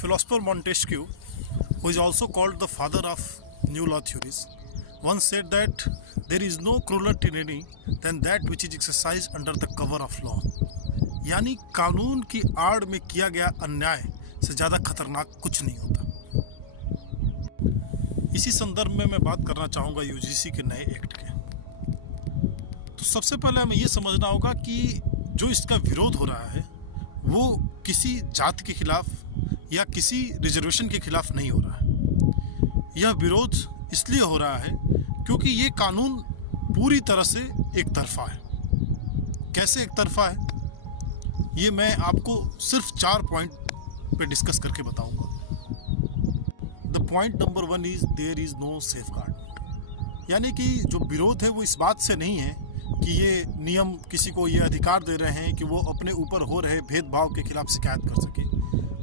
Philosopher Montesquieu, who is also called the father of new law theories, once said that there is no crueler tyranny than that which is exercised under the cover of law. यानी कानून की आड़ में किया गया अन्याय से ज़्यादा खतरनाक कुछ नहीं होता। इसी संदर्भ में मैं बात करना चाहूँगा यूजीसी के नए एक्ट के। तो सबसे पहले हमें ये समझना होगा कि जो इसका विरोध हो रहा है वो किसी जाति के खिलाफ या किसी रिजर्वेशन के खिलाफ नहीं हो रहा है। यह विरोध इसलिए हो रहा है क्योंकि ये कानून पूरी तरह से एक तरफा है। कैसे एक तरफा है ये मैं आपको सिर्फ 4 पॉइंट पे डिस्कस करके बताऊंगा। The point number 1 is there is no safeguard, यानी कि जो विरोध है वो इस बात से नहीं है कि ये नियम किसी को ये अधिकार दे रहे हैं कि वो अपने ऊपर हो रहे भेदभाव के खिलाफ शिकायत कर सके,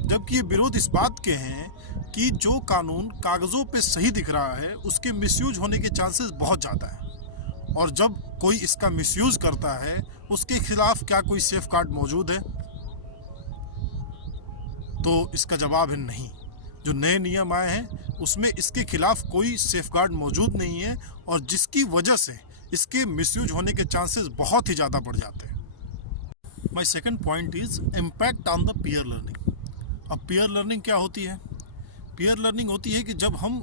जबकि ये विरोध इस बात के हैं कि जो कानून कागज़ों पे सही दिख रहा है उसके मिसयूज होने के चांसेस बहुत ज़्यादा हैं, और जब कोई इसका मिसयूज करता है उसके खिलाफ क्या कोई सेफगार्ड मौजूद है? तो इसका जवाब है नहीं। जो नए नियम आए हैं उसमें इसके खिलाफ कोई सेफगार्ड मौजूद नहीं है, और जिसकी वजह से इसके मिसयूज होने के चांसेस बहुत ही ज़्यादा बढ़ जाते हैं। My second point is impact on the peer learning. अब पीयर लर्निंग क्या होती है? पीयर लर्निंग होती है कि जब हम,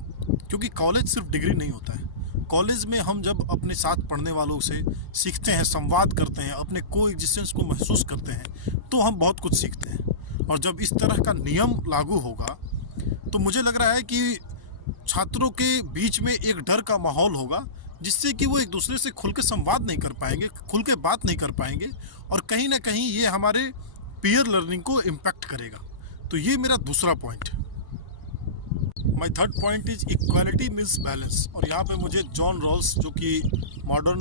क्योंकि कॉलेज सिर्फ डिग्री नहीं होता है, कॉलेज में हम जब अपने साथ पढ़ने वालों से सीखते हैं, संवाद करते हैं, अपने को एग्जिस्टेंस को महसूस करते हैं, तो हम बहुत कुछ सीखते हैं। और जब इस तरह का नियम लागू होगा तो मुझे लग रहा है कि छात्रों के बीच में एक डर का माहौल होगा, जिससे कि वो एक दूसरे से खुल के संवाद नहीं कर पाएंगे, खुल के बात नहीं कर पाएंगे, और कहीं ना कहीं ये हमारे पीयर लर्निंग को इम्पैक्ट करेगा। तो ये मेरा दूसरा पॉइंट है। My third point is equality means balance. और यहाँ पे मुझे जॉन रॉल्स, जो कि मॉडर्न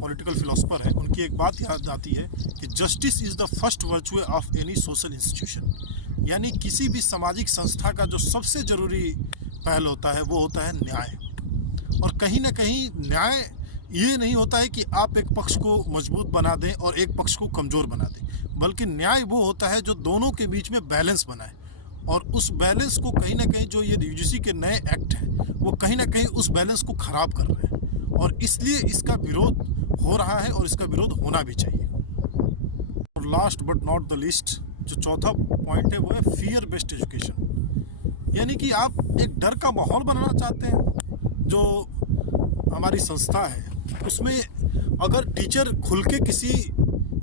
पॉलिटिकल फिलोसफर है, उनकी एक बात याद आती है कि justice is the first virtue of any social institution. यानी किसी भी सामाजिक संस्था का जो सबसे ज़रूरी पहल होता है वो होता है न्याय। और कहीं ना कहीं न्याय ये नहीं होता है कि आप एक पक्ष को मजबूत बना दें और एक पक्ष को कमज़ोर बना दें, बल्कि न्याय वो होता है जो दोनों के बीच में बैलेंस बनाए। और उस बैलेंस को कहीं ना कहीं जो ये यूजीसी के नए एक्ट हैं वो कहीं ना कहीं उस बैलेंस को ख़राब कर रहे हैं, और इसलिए इसका विरोध हो रहा है और इसका विरोध होना भी चाहिए। और last but not the least, जो चौथा पॉइंट है वो है फियर बेस्ड एजुकेशन। यानी कि आप एक डर का माहौल बनाना चाहते हैं। जो हमारी संस्था है उसमें अगर टीचर खुल के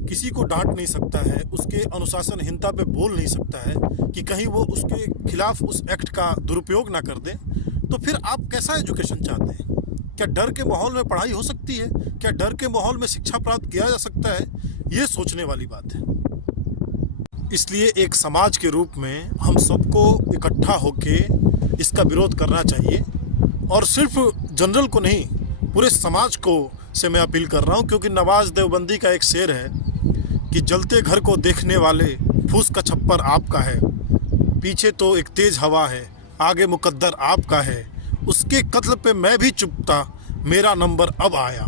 किसी को डांट नहीं सकता है, उसके अनुशासनहीनता पे बोल नहीं सकता है कि कहीं वो उसके खिलाफ उस एक्ट का दुरुपयोग ना कर दे, तो फिर आप कैसा एजुकेशन चाहते हैं? क्या डर के माहौल में पढ़ाई हो सकती है? क्या डर के माहौल में शिक्षा प्राप्त किया जा सकता है? ये सोचने वाली बात है। इसलिए एक समाज के रूप में हम सबको इकट्ठा होके इसका विरोध करना चाहिए, और सिर्फ जनरल को नहीं, पूरे समाज को से मैं अपील कर रहा हूँ। क्योंकि नवाज देवबंदी का एक शेर है कि जलते घर को देखने वाले फूस का छप्पर आपका है, पीछे तो एक तेज हवा है, आगे मुकद्दर आपका है, उसके कत्ल पे मैं भी चुप था, मेरा नंबर अब आया,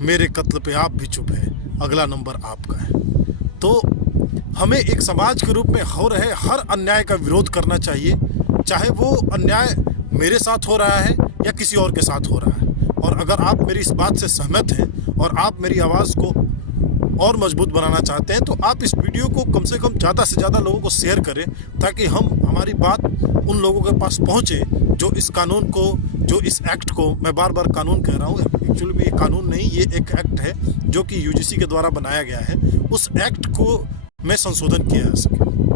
मेरे कत्ल पे आप भी चुप है, अगला नंबर आपका है। तो हमें एक समाज के रूप में हो रहे हर अन्याय का विरोध करना चाहिए, चाहे वो अन्याय मेरे साथ हो रहा है या किसी और के साथ हो रहा है। और अगर आप मेरी इस बात से सहमत हैं और आप मेरी आवाज़ को और मजबूत बनाना चाहते हैं, तो आप इस वीडियो को कम से कम ज़्यादा से ज़्यादा लोगों को शेयर करें, ताकि हमारी बात उन लोगों के पास पहुँचे जो इस कानून को, जो इस एक्ट को, मैं बार बार कानून कह रहा हूँ, एक्चुअली में ये कानून नहीं, ये एक एक्ट है जो कि यूजीसी के द्वारा बनाया गया है, उस एक्ट को में संशोधन किया जा सके।